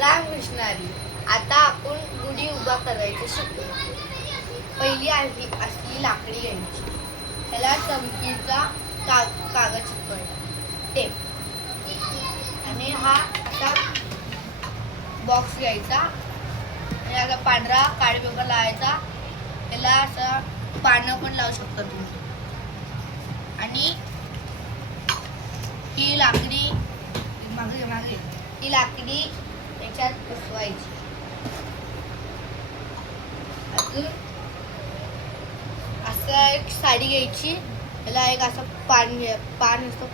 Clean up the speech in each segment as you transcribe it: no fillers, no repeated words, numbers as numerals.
रामकृष्णारी. आता आपण गुढी उभा करायचं शिकू. पहिली असली लाकडी घ्यायची, त्याला चमकीचा कागद चिकटवायचा, टेप, आणि हा असा बॉक्स घ्यायचा आणि याला पांढरा काळी पेपर लावायचा. त्याला असं पानं पण लावू शकता तुम्ही. आणि ही लाकडी मागे ही लाकडी त्याच्यात बसवायची. अजून असं एक साडी घ्यायची, त्याला एक असं पान असतं,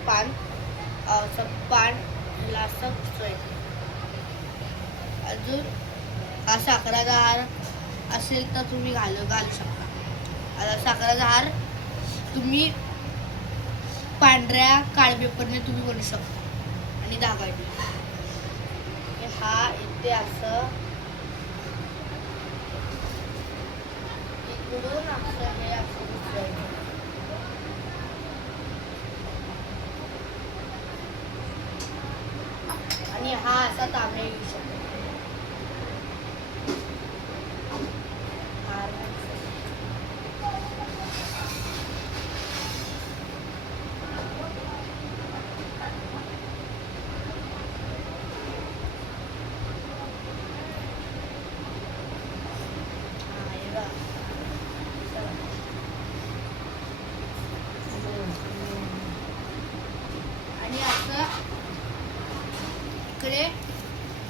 असं पान त्याला असं बसवायचं. अजून हा साखराचा हार असेल तर तुम्ही घालू शकता. आता साखराचा हार तुम्ही पांढऱ्या काळ्या पेपरने तुम्ही बनवू शकता आणि दागाने. हा इथे असं इकडून असं हे असं उचलायचं आणि हा असा तांबे येऊ शकतो. आणि असं इकडे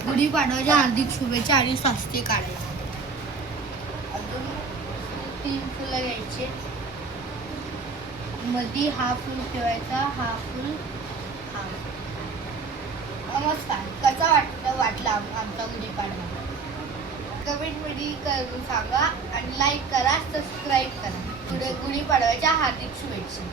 गुढीपाडव्याच्या हार्दिक शुभेच्छा आणि स्वास्तिक काढायचं. अजून 3 फुलं घ्यायचे, मध्ये हा फुल ठेवायचा, हा फुल, हा. नमस्कार, कसा वाटला आमचा गुढीपाडवा? कमेंटमध्ये करून सांगा आणि लाईक करा, सबस्क्राईब करा. गुढीपाडव्याच्या हार्दिक शुभेच्छा.